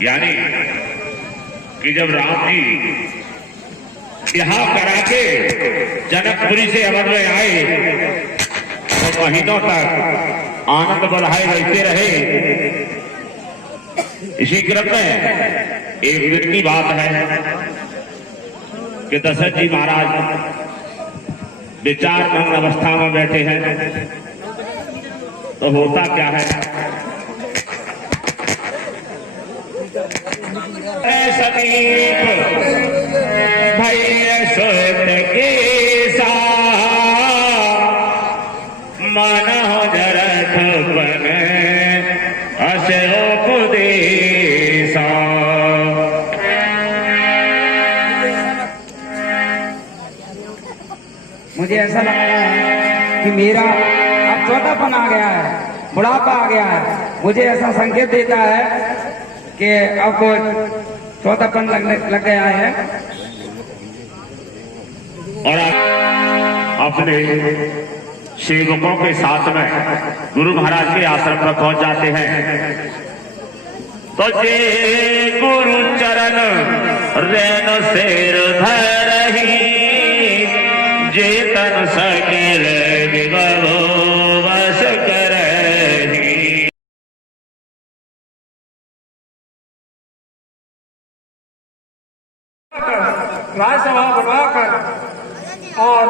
यानी कि जब राम जी बिहार करा के जनकपुरी से अवध में आए तो महीनों तक आनंद बधाए रहते रहे। इसी क्रम में एक दिन की बात है कि दशरथ जी महाराज विचार मंद अवस्था में बैठे हैं तो होता क्या है, समीप भैया सोत के सा मन हो जरथ बन असे उपदेशा। मुझे ऐसा लगता है कि मेरा अब छोटापन आ गया है, बुढ़ापा आ गया है। मुझे ऐसा संकेत देता है कि अब छोटापन लग गया है और अपने सेवकों के साथ में गुरु महाराज के आश्रम पर पहुंच जाते हैं। तो जे गुरु चरण रेन शेर धरही जे तन सकेल विभो वश करही। राजसभा बनवाकर और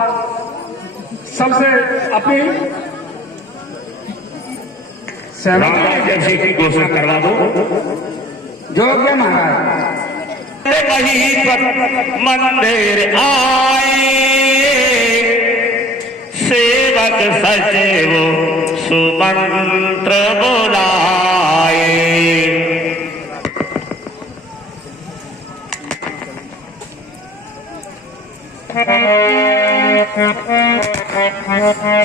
सबसे अपनी जैसे की घोषणा करवा दो। जो क्या महाराज वहीं पर मंदिर आए सेवक सचिव सुमंत्र बुलाए।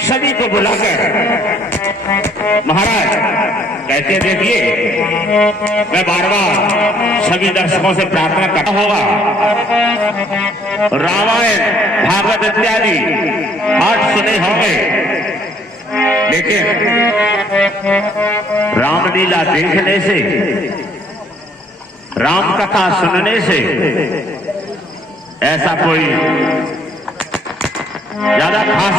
सभी को बुलाकर महाराज कहते देखिए, मैं बार बार सभी दर्शकों से प्रार्थना करता होगा, रामायण भागवत इत्यादि पाठ सुने होंगे, लेकिन रामलीला देखने से, राम कथा सुनने से ऐसा कोई ज्यादा खास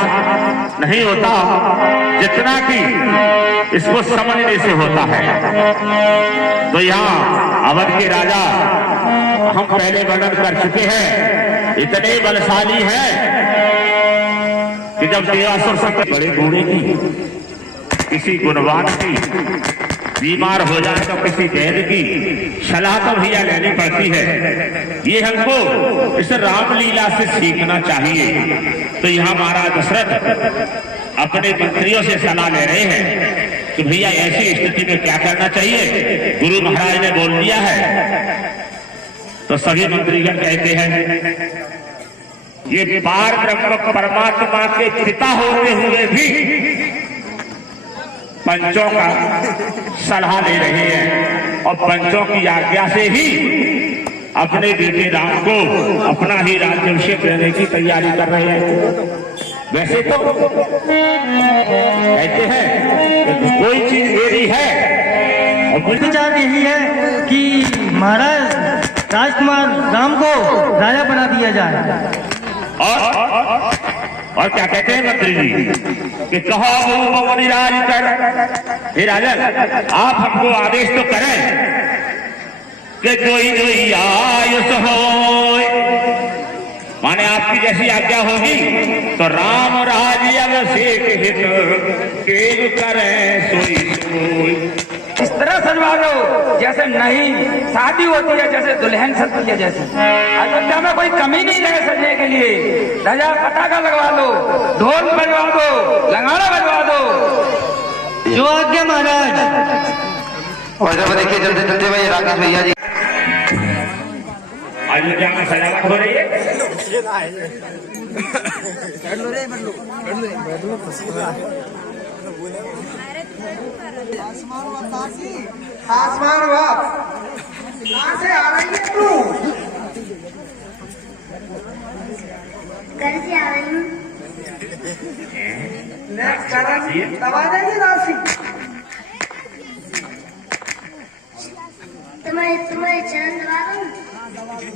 नहीं होता जितना कि इसको समझने से होता है। तो यहाँ अवध के राजा हम पहले वर्णन कर चुके हैं, इतने बलशाली हैं कि जब देवासुर सब बड़े बूढ़े की, किसी गुणवान की बीमार हो जाए तो किसी वैद्य की सलाह तो भैया लेनी पड़ती है। ये हमको इस रामलीला से सीखना चाहिए। तो यहाँ महाराज दशरथ अपने मंत्रियों से सलाह ले रहे हैं कि भैया ऐसी स्थिति में क्या करना चाहिए। गुरु महाराज ने बोल दिया है तो सभी मंत्रीगण कहते हैं, ये पार ब्रह्म परमात्मा के पिता होते हुए भी पंचों का सलाह ले रहे हैं और पंचों की आज्ञा से ही अपने बेटे राम को अपना ही राज्याभिषेक लेने की तैयारी कर रहे हैं। वैसे तो कहते हैं कि कोई चीज मेरी है और विचार यही है कि महाराज राजकुमार राम को राजा बना दिया जाए। और क्या कहते हैं मंत्री जी कि कहो मुनिराज कर, हे राजन आप हमको आदेश तो करें कि जोई आयुष हो, माने आपकी जैसी आज्ञा होगी तो राम राज्य अभिषेक हित केव करें सोई सोई। इस तरह सजवा लो जैसे नहीं शादी होती है, जैसे दुल्हन सजती है जैसे। अयोध्या में कोई कमी नहीं रहे सजने के लिए। ध्वजा पटाखा लगवा दो, ढोल बजवा दो, लंगाड़ा बजवा दो, जो आज्ञा महाराज। और जब देखिए चलते चलते भाई राकेश भैया जी अयोध्या में सजावट हो रही है। आसमान हुआ कहाँ से आ रही है तू? घर से आ रही हूँ। नेक्स्ट करन दबा देगी राशि। तुम्हारे चरण दबा दूँ। तुम्हारे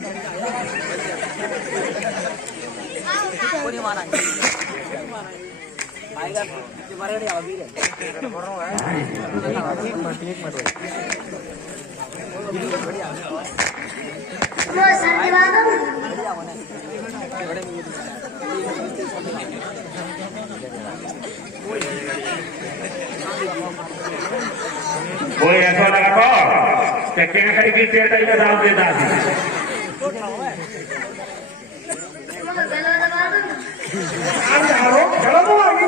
सर दबा दूँ। कोई ऐसा लगा तो क्या की चेता ही दाम देता तुम्हारा गला दबा दूँ। गला दबाएगी,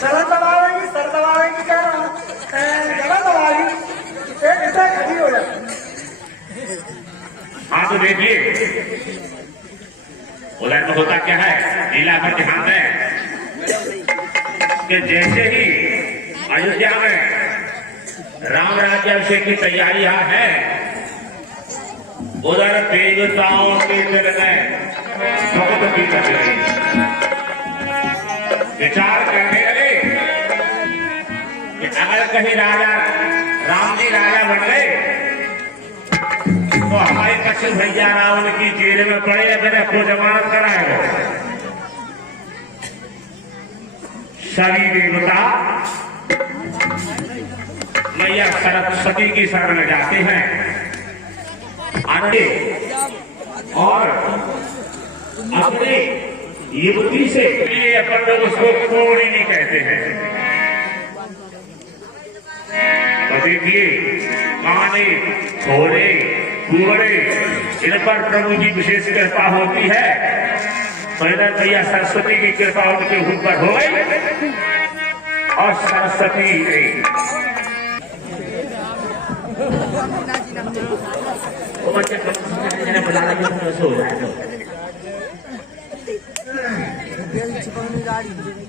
सर दबाएगी, सर दबाएगी, क्या गला दबाएगी, ऐसा खड़ी हो जाए। हाँ तो देखिए उधर में होता क्या है, लीला पर ध्यान दें कि जैसे ही अयोध्या में राम राज्याभिषेक की तैयारियां हैं, उधर देवताओं के दिल में बहुत की कर रही विचार करने लगे कि अगर कहीं राजा राम जी राजा बन गए तो हमारे कच्छ भैया रावण की जेल में पड़े या मैंने को जमानत कराएगा। सभी देवता मैया सरस्वती की शरण में जाते हैं आते और अपने युवती से अपन लोग उसको कोड़ी नहीं कहते हैं। तो देखिए काने थोड़े कुंवरे इन पर प्रभु की विशेष कृपा होती है। तो इधर भैया सरस्वती की कृपा उनके ऊपर हो गई और सरस्वती बुला पूरी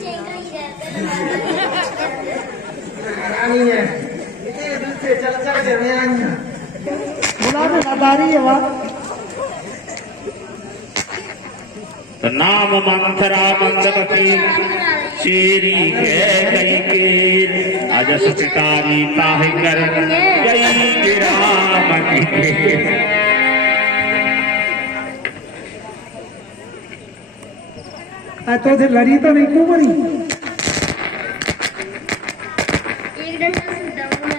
जगह ही रहते रानी है इतने दिल से चल चल के मैं आई हूं। बोला तो नदारी है वाह। तो नाम मंथरा मंदमती चेरी के गई के अजस पितारी ताहि कर गई के राम के। तो से लड़ी तो नहीं कुबरी। एक डंडा से दौड़ना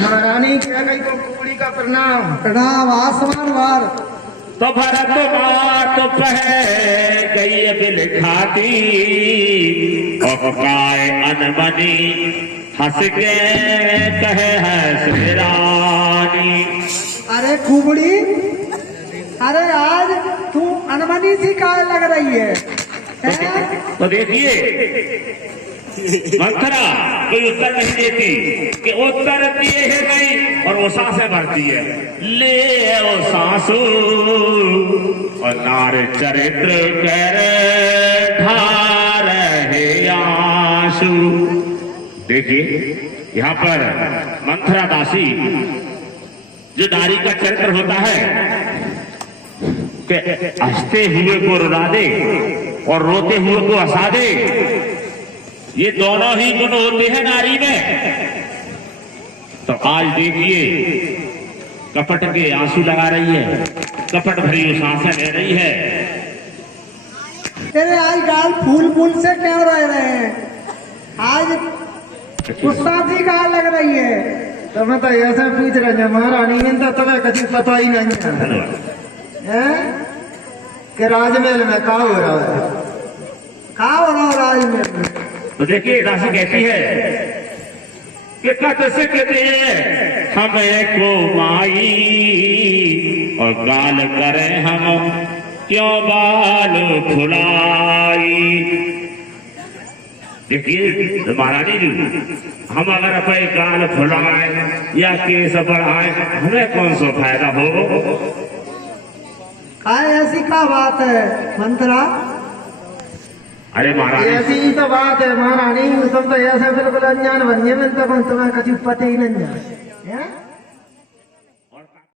महारानी क्या गई को कुड़ी का प्रणाम प्रणाम आसमान वार। तो भरत मात पह गई बिल खाती और काय अनबनी हंस के कहे है रानी। अरे कुबड़ी, अरे आज तू अनमनी सी काय लग रही है, तो देखिए मंथरा कोई उत्तर नहीं देती कि उत्तर दिए है नहीं और वो सांसें भरती है। ले वो सांसू और नार चरित्र कर ढार है आंसू। देखिए यहाँ पर मंथरा दासी जो नारी का चरित्र होता है कि हंसते हुए को रुला दे और रोते हुए को हंसा दे, ये दोनों ही गुण होते हैं नारी में। तो आज देखिए कपट के आंसू लगा रही है, कपट भरी सांसें ले रही है। तेरे आज गाल फूल फूल से क्यों रहे हैं? आज गुस्सा सी गाल लग रही है। तो मैं तो ऐसे पूछ रहा हूँ महारानी ने तो तुम्हें कभी पता ही नहीं है कि राजमहल में क्या हो रहा है, क्या हो रहा है राजमहल में? तो देखिए दासी कहती है कि कत से कहते हमें को माई और गाल करें हम क्यों बाल फुलाई। देखिए महारानी जी, हम अगर अपने गाल फुलाए या केस बढ़ाए हमें कौन सा फायदा हो? काय ऐसी क्या बात है मंत्रा? अरे महारानी ऐसी ही तो बात है महारानी, तुम तो ऐसे बिल्कुल अनजान बनिए में तो तुम्हें कभी पता ही नहीं है।